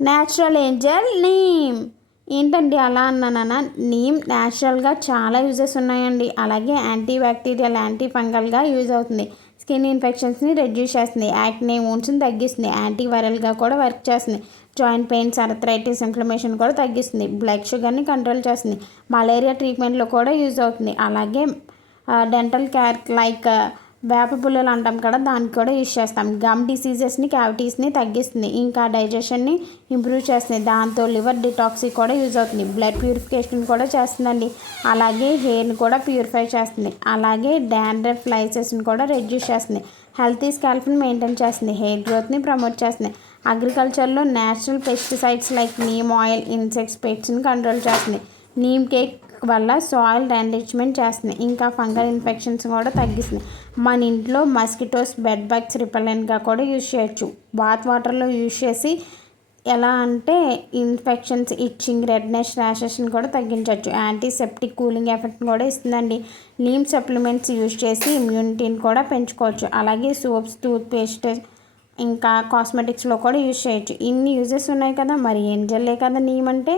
Natural Angel neem. ఏంటండి అలా అన్నానా? నీమ్ న్యాచురల్గా చాలా యూజెస్ ఉన్నాయండి. అలాగే యాంటీ బ్యాక్టీరియల్, యాంటీ ఫంగల్గా యూజ్ అవుతుంది. స్కిన్ ఇన్ఫెక్షన్స్ని రెడ్యూస్ చేస్తుంది, యాక్నే వూండ్స్ని తగ్గిస్తుంది, యాంటీ వైరల్గా కూడా వర్క్ చేస్తుంది, జాయింట్ పెయిన్స్, అర్థరైటిస్, ఇన్ఫ్లమేషన్ కూడా తగ్గిస్తుంది, బ్లడ్ షుగర్ని కంట్రోల్ చేస్తుంది, మలేరియా ట్రీట్మెంట్లో కూడా యూజ్ అవుతుంది. అలాగే డెంటల్ కేర్ లైక్ వేప పుల్లలు అంటాం కదా, దానికి కూడా యూజ్ చేస్తాం. గమ్ డిసీజెస్ని, క్యావిటీస్ని తగ్గిస్తుంది, ఇంకా డైజెషన్ని ఇంప్రూవ్ చేస్తుంది. దాంతో లివర్ డిటాక్సీ కూడా యూజ్ అవుతుంది, బ్లడ్ ప్యూరిఫికేషన్ కూడా చేస్తుందండి. అలాగే హెయిర్ని కూడా ప్యూరిఫై చేస్తుంది. అలాగే డాండ్రఫ్ లైసెస్ని కూడా రెడ్యూస్ చేస్తుంది, హెల్తీ స్కాల్ప్ని మెయింటైన్ చేస్తుంది, హెయిర్ గ్రోత్ని ప్రమోట్ చేస్తుంది. అగ్రికల్చర్లో natural pesticides like neem oil insects పెస్ట్ని కంట్రోల్ చేస్తుంది. నీమ్ కేక్ వల్ల సాయిల్ ఎన్రిచ్మెంట్ చేస్తుంది, ఇంకా ఫంగల్ ఇన్ఫెక్షన్స్ కూడా తగ్గిస్తుంది. మన ఇంట్లో మస్కిటోస్, బెడ్ బగ్స్ రిపెలెంట్గా కూడా యూజ్ చేయొచ్చు. బాత్ వాటర్లో యూజ్ చేసి ఎలా అంటే ఇన్ఫెక్షన్స్, ఇచ్చింగ్, రెడ్నెస్, ర్యాషెస్ని కూడా తగ్గించవచ్చు. యాంటీసెప్టిక్ కూలింగ్ ఎఫెక్ట్ కూడా ఇస్తుందండి. నీమ్ సప్లిమెంట్స్ యూజ్ చేసి ఇమ్యూనిటీని కూడా పెంచుకోవచ్చు. అలాగే సోప్స్, టూత్ పేస్ట్, ఇంకా కాస్మెటిక్స్లో కూడా యూజ్ చేయొచ్చు. ఇన్ని యూజెస్ ఉన్నాయి కదా, మరి ఏం జల్లే కదా నీమ్ అంటే.